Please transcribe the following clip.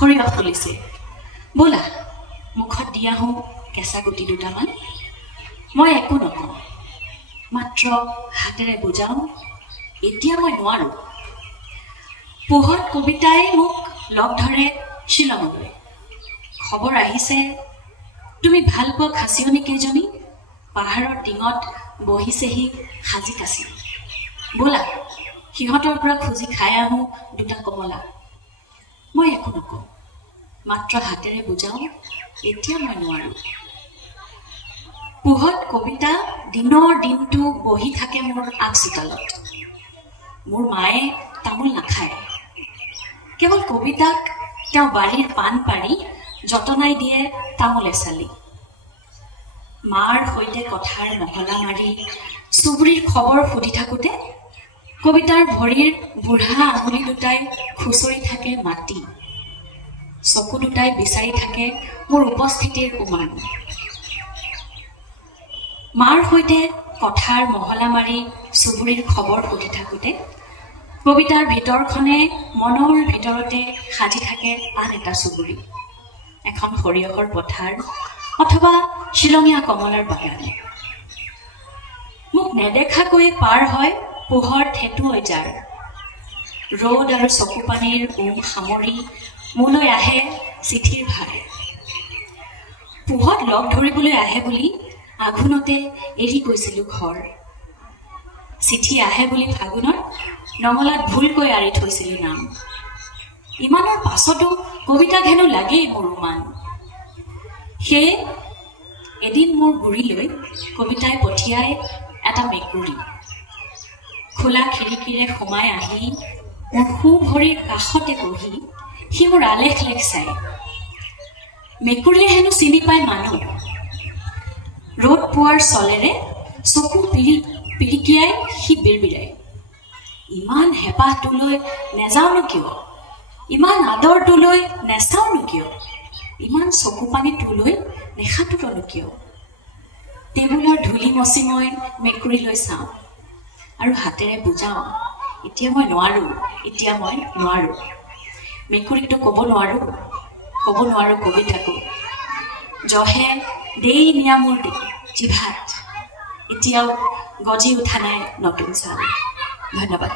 সৰিয়হ ফুলিছে। ব'লা মুখত দি আহোঁ কেঁচা গুটি দুটামান। মই একো নকওঁ, মাত্ৰ হাতেৰে বুজাওঁ, এতিয়া মই নোৱাৰোঁ। পোহত কবিতাই মোক লগ ধৰে শ্বিলঙলৈ। খবৰ আহিছে তুমি ভাল পোৱা খাচীয়নী কেইজনী পাহাৰৰ টিঙত বহিছেহি সাজি কাচি। ব'লা সিহঁতৰ পৰা খুজি খাই আহোঁ দুটা কমলা। মই একো নকওঁ, মাত্ৰ হাতেৰে বুজাওঁ, এতিয়া মই নোৱাৰোঁ। পোহত কবিতা দিনৰ দিনটো বহি থাকে মোৰ আগ চোতালত। মোৰ মায়ে তামোল নাখায়, কেৱল কবিতাক তেওঁ বাৰীৰ পাণ পাৰি যতনাই দিয়ে তামোল এচালি। মাৰ সৈতে কথাৰ মহলা মাৰি চুবুৰীৰ খবৰ সুধি থাকোঁতে কবিতাৰ ভৰিৰ বুঢ়া আঙুলি দুটাই খুচৰি থাকে মাটি। চকু দুটাই বিচাৰি থাকে মোৰ উপস্থিতিৰ উমান। মাৰ সৈতে কথাৰ মহলা মাৰি চুবুৰীৰ খবৰ সুধি থাকোঁতে কবিতাৰ ভিতৰখনে মনৰ ভিতৰতে সাজি থাকে আন এটা চুবুৰী, এখন সৰিয়হৰ পথাৰ অথবা শ্বিলঙীয়া কমলাৰ বাগান। মোক নেদেখাকৈ পাৰ হয় পোহৰ থেতুৱৈ যাৰ। ৰ'দ আৰু চকুপানীৰ সামৰি মোলৈ আহে চিঠিৰ ভাৰ। পোহত লগ ধৰিবলৈ আহে বুলি আঘোণতে এৰি গৈছিলোঁ ঘৰ। চিঠি আহে বুলি ফাগুনত নঙলাত ভুলকৈ আঁৰি থৈছিলোঁ নাম। ইমানৰ পাছতো কবিতাক হেনো লাগেই মোৰ উমান। সেয়ে এদিন মোৰ গুৰিলৈ কবিতাই পঠিয়াই এটা মেকুৰী। খোলা খিৰিকীৰে সোমাই আহি মোৰ সু ভৰিৰ কাষতে বহি সি মোৰ আলেখ লেখ চাই। মেকুৰীয়ে হেনো চিনি পায় মানুহ। ৰ'দ পোৱাৰ চলেৰে চকু পিৰিকিয়াই সি বিৰবিৰাই। ইমান হেঁপাহটোলৈ নেযাওঁনো কিয়, ইমান আদৰটোলৈ নেচাওঁনো কিয়, ইমান চকু পানীটোলৈ নেখাটোতনো কিয়। টেবুলৰ ধূলি মচি মই মেকুৰীলৈ চাওঁ আৰু হাতেৰে বুজাওঁ, এতিয়া মই নোৱাৰোঁ, এতিয়া মই নোৱাৰোঁ। মেকুৰীকটো ক'ব নোৱাৰোঁ কবিতাকো। জহে দেই নিয়া মোৰ জিভাত এতিয়াও গজি উঠা নাই নতুন চাল। ধন্যবাদ।